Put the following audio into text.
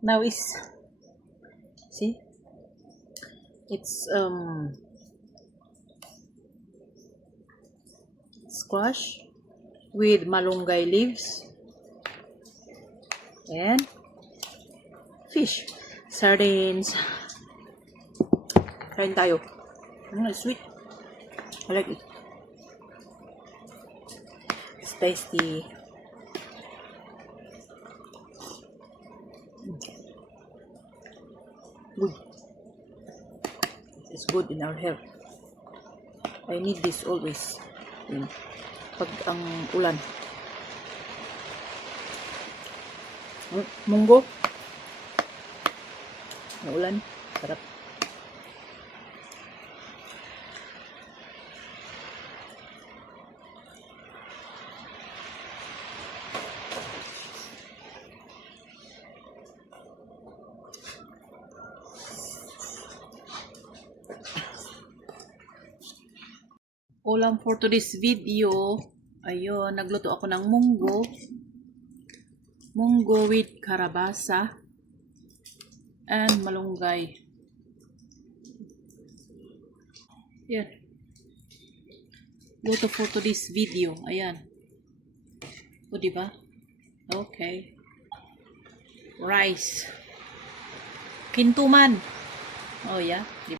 Now is, see, it's squash with malunggay leaves and fish, sardines. Kain tayo. Sweet. I like it. It's tasty. Good. It's good in our health. I need this always. Pag ang ulan. Munggo. Ang ulan. Sarap. Ulam for today's video, ayun, nagluto ako ng munggo with karabasa and malunggay. Yan. Luto for today's video, ayan. O, diba? Okay. Rice. Kintuman. Oh, yeah.